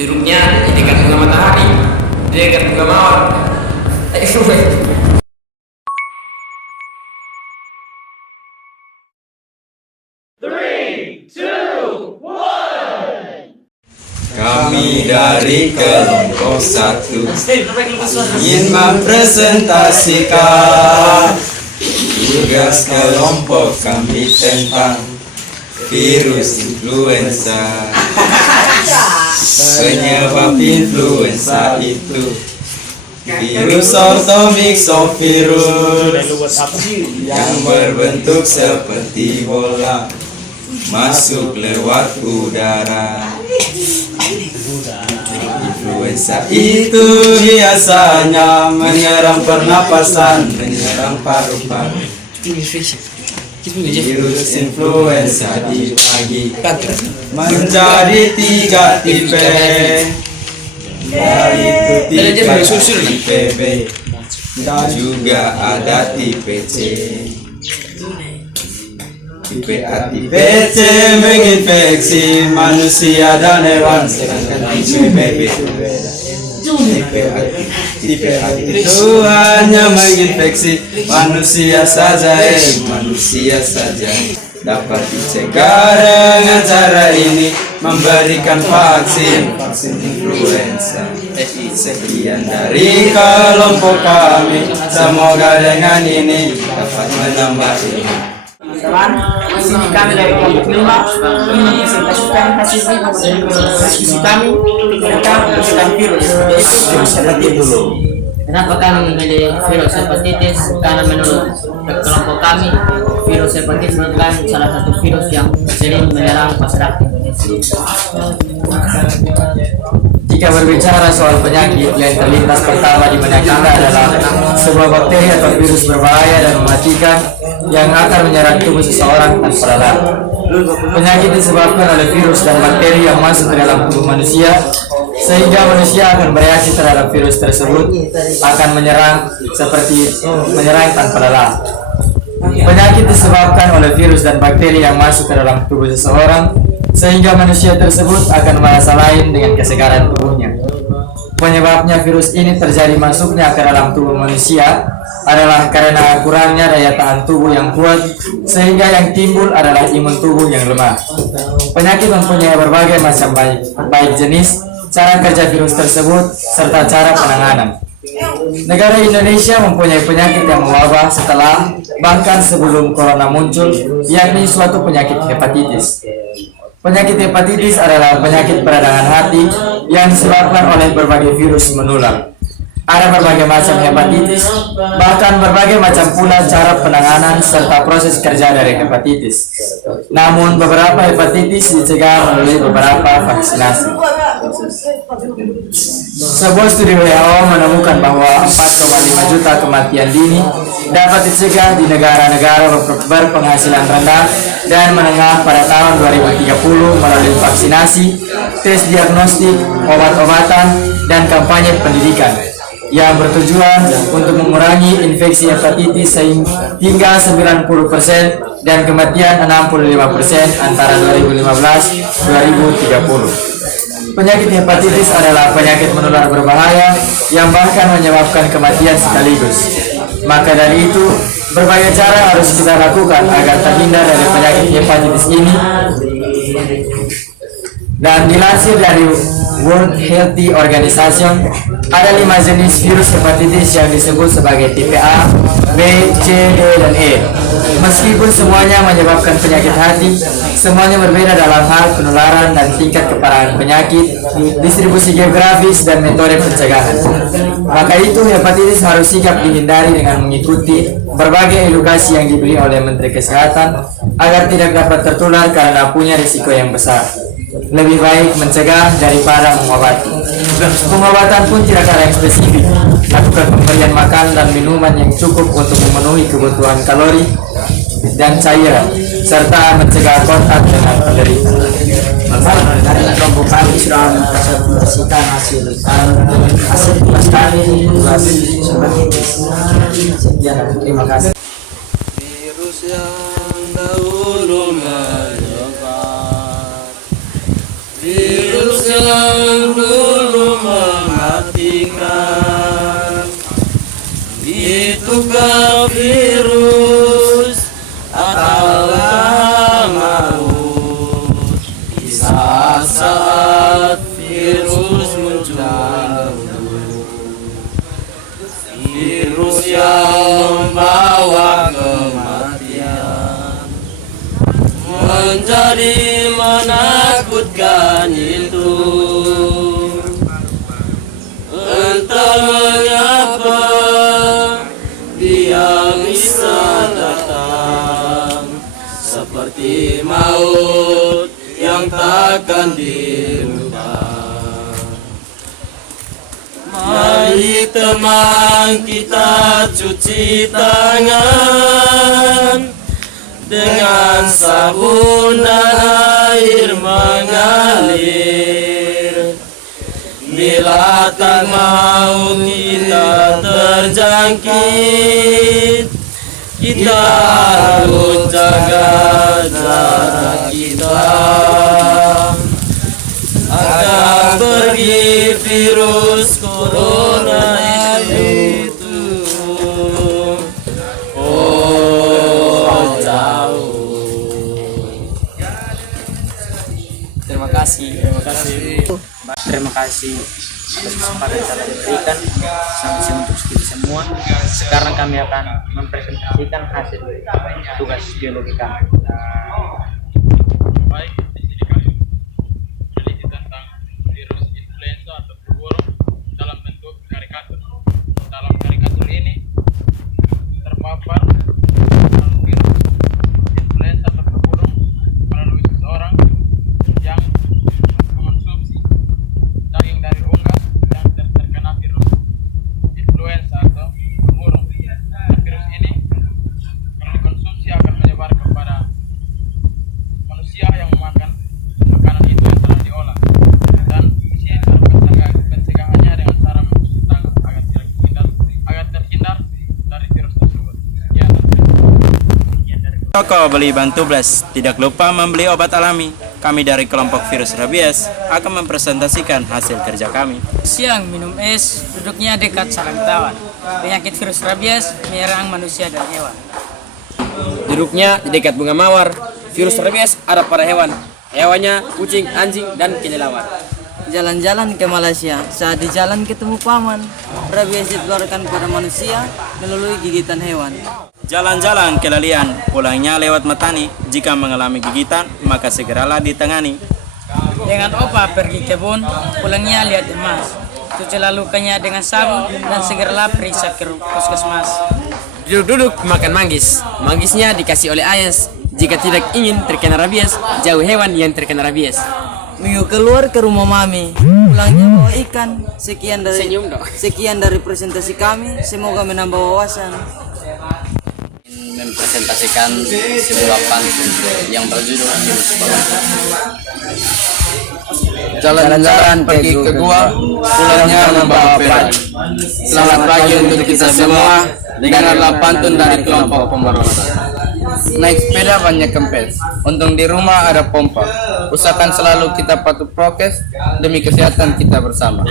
Jeruknya di dekat bunga matahari, di dekat bunga mawar. Kami dari kelompok satu ingin mempresentasikan tugas kelompok kami tentang virus influenza. Penyebab influenza itu virus ortomyxovirus yang berbentuk seperti bola masuk lewat udara. Influenza itu biasanya menyerang pernapasan, menyerang paru-paru. Virus influenza dibagi menjadi 3 tipe, yaitu tipe B dan juga ada tipe C. Tipe A, tipe C menginfeksi manusia dan hewan, sedangkan tipe B berbeda. Tipe A itu hanya menginfeksi manusia saja, dapat dicegah dengan cara ini, memberikan vaksin influenza. Sekian dari kelompok kami, semoga dengan ini dapat menambah ilmu. Teman, di sini kami dari kelompok 5 ingin presentasikan hasil diskusi kami tentang pencegahan virus hepatitis dulu. Kenapa kami memilih virus hepatitis? Karena menurut kelompok kami, virus hepatitis merupakan salah satu virus yang sering menyerang masyarakat Indonesia. Jika berbicara soal penyakit yang terlintas pertama di benak kita adalah sebuah bakteri atau virus berbahaya dan mematikan yang akan menyerang tubuh seseorang tanpa lelah. Penyakit disebabkan oleh virus dan bakteri yang masuk ke dalam tubuh manusia, sehingga manusia akan bereaksi terhadap virus tersebut, akan menyerang tanpa lelah. Penyakit disebabkan oleh virus dan bakteri yang masuk ke dalam tubuh seseorang, sehingga manusia tersebut akan merasa lain dengan kesegaran tubuhnya. Penyebabnya virus ini terjadi masuknya ke dalam tubuh manusia adalah karena kurangnya daya tahan tubuh yang kuat, sehingga yang timbul adalah imun tubuh yang lemah. Penyakit mempunyai berbagai macam baik jenis, cara kerja virus tersebut, serta cara penanganan. Negara Indonesia mempunyai penyakit yang mewabah setelah bahkan sebelum corona muncul, yakni suatu penyakit hepatitis. Penyakit hepatitis adalah penyakit peradangan hati yang disebabkan oleh berbagai virus menular. Ada berbagai macam hepatitis, bahkan berbagai macam pula cara penanganan serta proses kerja dari hepatitis. Namun beberapa hepatitis dicegah melalui beberapa vaksinasi. Sebuah studi WHO menemukan bahwa 4,5 juta kematian dini dapat dicegah di negara-negara berpenghasilan rendah dan menengah pada tahun 2030 melalui vaksinasi, tes diagnostik, obat-obatan, dan kampanye pendidikan yang bertujuan untuk mengurangi infeksi hepatitis hingga 90% dan kematian 65% antara 2015-2030. Penyakit hepatitis adalah penyakit menular berbahaya yang bahkan menyebabkan kematian sekaligus. Maka dari itu, berbagai cara harus kita lakukan agar terhindar dari penyakit hepatitis ini. Dan dilansir dari World Health Organization, ada 5 jenis virus hepatitis yang disebut sebagai tipe A, B, C, D, dan E. Meskipun semuanya menyebabkan penyakit hati, semuanya berbeda dalam hal penularan dan tingkat keparahan penyakit, distribusi geografis, dan metode pencegahan. Maka itu hepatitis harus sikap dihindari dengan mengikuti berbagai edukasi yang diberi oleh Menteri Kesehatan agar tidak dapat tertular karena punya risiko yang besar. Lebih baik mencegah daripada mengobati. Pengobatan pun tidak ada yang spesifik. Lakukan pemberian makan dan minuman yang cukup untuk memenuhi kebutuhan kalori dan cairan, serta mencegah kontak dengan penderita. Dari kelompok kami sudah mempresentasikan hasil tugas kami, tugas hepatitis. Sekian, terima kasih. Virus yang dahulu menyebar, virus yang ke virus atau maut. Di saat virus muncul, virus yang membawa kematian, menjadi menakutkan itu. Entah mengapa dia bisa datang seperti maut yang takkan dilupa. Mari teman kita cuci tangan dengan sabun dan air mengalir. Bila tak mau kita terjangkit, kita harus jaga jarak kita agar pergi virus corona itu. Oh, jauh. Terima kasih atas kesempatan yang telah diberikan sanksi untuk kita semua. Sekarang kami akan mempresentasikan hasil tugas biologi kami. Baik, di sini kami meneliti tentang virus influenza atau flu burung dalam bentuk karikatur. Dalam karikatur ini terpapar virus influenza atau flu burung melalui seseorang yang mengonsumsi daging dari unggas yang terkena virus influenza atau flu burung. Dan virus ini kalau dikonsumsi akan menyebar kepada manusia yang memakan makanan itu yang telah diolah. Dan di sini terdapat pencegahannya dengan cara mencuci tangan agar terhindar dari virus tersebut. Sekian dari Toko beli bantu blast. Tidak lupa membeli obat alami. Kami dari kelompok virus rabies akan mempresentasikan hasil kerja kami. Siang minum es, duduknya dekat sarang tawon. Penyakit virus rabies menyerang manusia dan hewan. Duduknya di dekat bunga mawar. Virus rabies ada pada hewan. Hewannya kucing, anjing, dan kelelawar. Jalan-jalan ke Malaysia. Saat di jalan ketemu paman. Rabies ditularkan pada manusia melalui gigitan hewan. Jalan-jalan ke Lalian, pulangnya lewat Matani. Jika mengalami gigitan, maka segeralah ditangani. Dengan opa pergi kebun, pulangnya lihat emas. Cucilah lukanya dengan sabun dan segeralah periksa ke puskesmas. Duduk-duduk makan manggis. Manggisnya dikasih oleh ayas. Jika tidak ingin terkena rabies, jauh hewan yang terkena rabies. Minggu keluar ke rumah mami. Pulangnya bawa ikan. Sekian dari presentasi kami. Semoga menambah wawasan. Mempresentasikan sebuah pantun yang berjudul virus corona. Jalan-jalan pergi ke gua, pulangnya membawa padi. Selamat pagi untuk kita semua. Dengarlah pantun dari kelompok pemberontak. Naik sepeda banyak kempes, untung di rumah ada pompa. Usahakan selalu kita patuh prokes demi kesehatan kita bersama.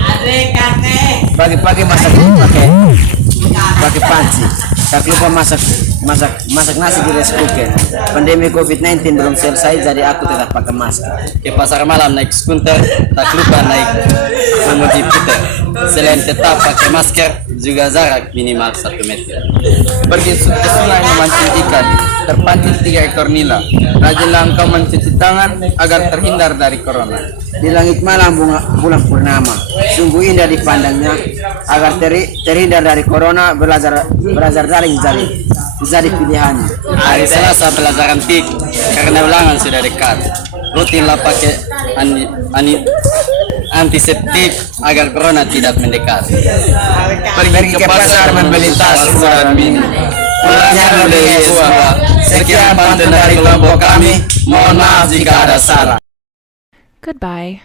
Pagi-pagi masak pakai panci. Tak lupa masak nasi di rice cooker. Pandemi COVID-19 belum selesai, jadi aku tetap pakai masker. Ke pasar malam naik skuter, tak lupa naik memuji puter. Selain tetap pakai masker, juga jarak minimal 1 meter. Pergi ke sungai memancing ikan, terpancing 3 ekor nila. Rajinlah engkau mencuci tangan agar terhindar dari corona. Di langit malam bulan purnama, sungguh indah dipandangnya. Agar terhindar dari corona, belajar daring jadi pilihannya. Hari Selasa pelajaran TIK karena ulangan sudah dekat. Rutinlah pakai antiseptik agar corona tidak mendekat. Pergi ke pasar membeli tas ukuran mini. Pulangnya membeli buah. Sekian pantun dari kelompok kami. Mohon maaf jika ada salah. Goodbye.